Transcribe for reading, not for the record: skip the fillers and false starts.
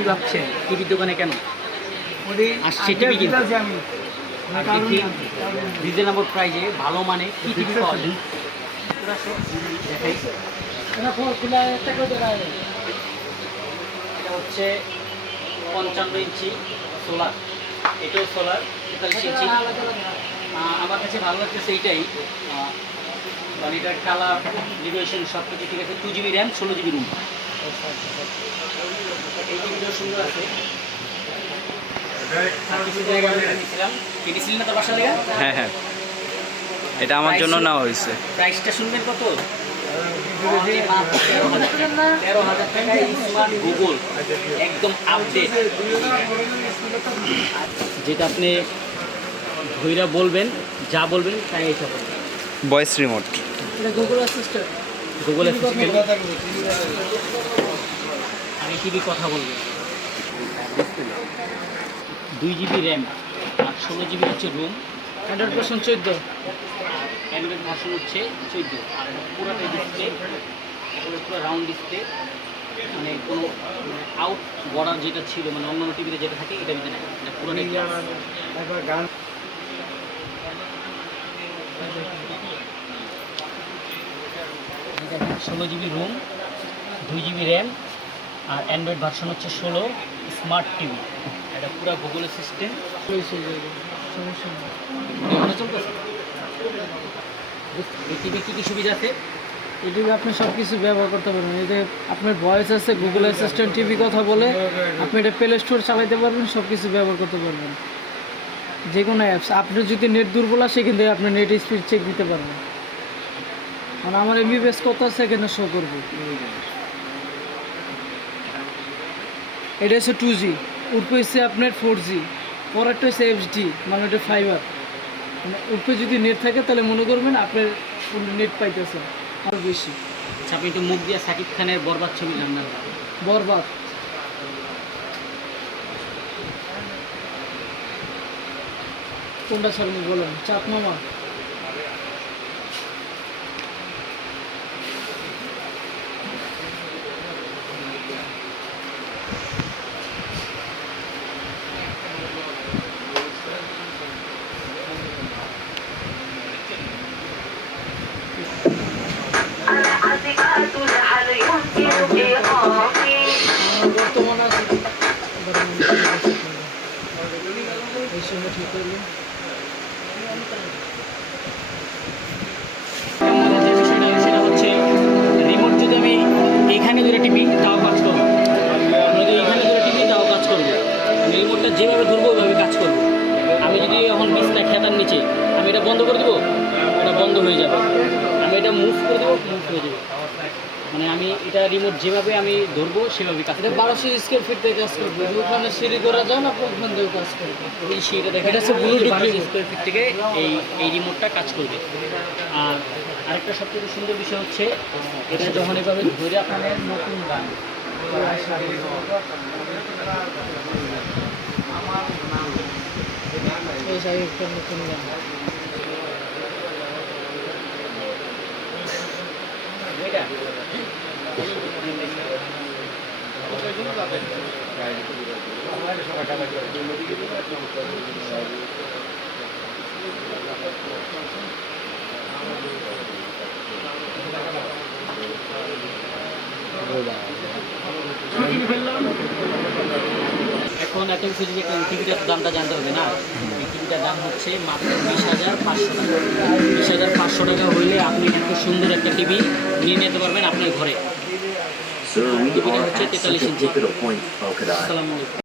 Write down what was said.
কি ভাবছেন টিভির দোকানে কেন আসছে? টিভি কিনতে রিজনেবল প্রাইজে ভালো মানে কি টিভি পাওয়া যায় দেখাই। এটা হচ্ছে 55 ইঞ্চি সোলার, এটাও সোলার 43 ইঞ্চি। আমার কাছে ভালো লাগতেছে এইটাই, মানে এটার কালার রেগুলেশন সব কিছু ঠিক আছে। 2 জিবি র্যাম, 16 জিবি রুম। এই টিভিটাও সুন্দর আছে। হ্যাঁ হ্যাঁ, এটা আমার জন্য নেওয়া হয়েছে। প্রাইসটা শুনবেন কত? 13,000 টাকায় স্মার্ট গুগল, একদম আপডেট, যেটা আপনি ধৈর্য বলবেন, যা বলবেন তাই এসে বলবেন। ভয়েস রিমোট, এটা গুগল অ্যাসিস্ট্যান্ট। গুগল অ্যাসিস্ট্যান্ট আমি টিভি কথা বলবেন। 2 জিবি র্যাম আর 16 জিবি হচ্ছে রুম। 100% 14, অ্যান্ড্রয়েড ভার্সন হচ্ছে 14। আর পুরোটাই ডিসপ্লে, পুরো রাউন্ড ডিসপ্লে, মানে কোনো আউট বর্ডার যেটা ছিল, মানে অন্যান্য টিভিতে যেটা থাকে এটা ভিতরে নেই, এটা পুরোটাই গান। 16 জিবি রুম, 2 জিবি র্যাম আর অ্যান্ড্রয়েড ভার্সন হচ্ছে 16। স্মার্ট টিভি, এটা পুরো গুগল সিস্টেম। চলতেছে। এই টিভি কী কী সুবিধা আছে? এই টিভি আপনি সব কিছু ব্যবহার করতে পারবেন। এতে আপনার ভয়েস আছে, গুগল অ্যাসিস্ট্যান্ট টিভি কথা বলে আপনি এটা প্লে স্টোর চালাতে পারবেন, সব কিছু ব্যবহার করতে পারবেন। যে কোনো অ্যাপস, আপনার যদি নেট দুর্বল আসে সেখান থেকে আপনার নেট স্পিড চেক দিতে পারবেন। মানে আমার এমবিপিএস কত আছে এখানে শো করবো। এটা হচ্ছে 2G, উপরে হচ্ছে আপনার 4G, পরেরটা হচ্ছে এইচডি, মানে ওটা ফাইবার। মানে উপরে যদি নেট থাকে তাহলে মনে করবেন আপনার নেট পাইতেছেন আরও বেশি। আচ্ছা, আপনি একটু মুখ দিয়ে সাকিব খানের বরবাদ ছবি গান না? বরবাদ কোনটা ছবি বলেন? চাঁদ মামা। বর্তমানে আছে এই সময় ঠিক করলে যে বিষয়টা সেটা হচ্ছে রিমোট যদি আমি এখানে ধরে টিপি তাও কাজ করবো, যদি এখানে ধরে টিপি তাও কাজ করবো। আমি রিমোটটা যেভাবে ধরবো ওইভাবে কাজ করবো। আমি যদি এখন বিছনা খেতার নিচে আমি এটা বন্ধ করে দেবো, এটা বন্ধ হয়ে যাবে। আমি এটা মুভ করে দেবো, মুভ হয়ে যাবে। মানে আমি এটা রিমোট যেভাবে আমি ধরবো সেভাবে কাজ এটা করবে। 1200 স্কোয়ার ফিট থেকে কাজ করবে। ওখানে সিঁড়ি করা যায় না, ওখান থেকে কাজ করবে। এই সেটা দেখেন, এটা হচ্ছে ব্লুটুথ রিমোট। স্কোয়ার ফিট থেকে এই রিমোটটা কাজ করবে। আর আরেকটা সবথেকে সুন্দর বিষয় হচ্ছে এটা যখন এভাবে ধরে আপনাদের নতুন গান এই সাইড একটা নতুন গান। এটা এখন এত কিছু যে টিভিটার দামটা জানতে হবে না। এই টিভিটার দাম হচ্ছে মাত্র 20,500 টাকা। 20,500 টাকা হইলে আপনি এত সুন্দর একটা টিভি নিয়ে নিতে পারবেন আপনার ঘরে। টিভিটা হচ্ছে 43 ইঞ্চি। আসসালামু আলাইকুম।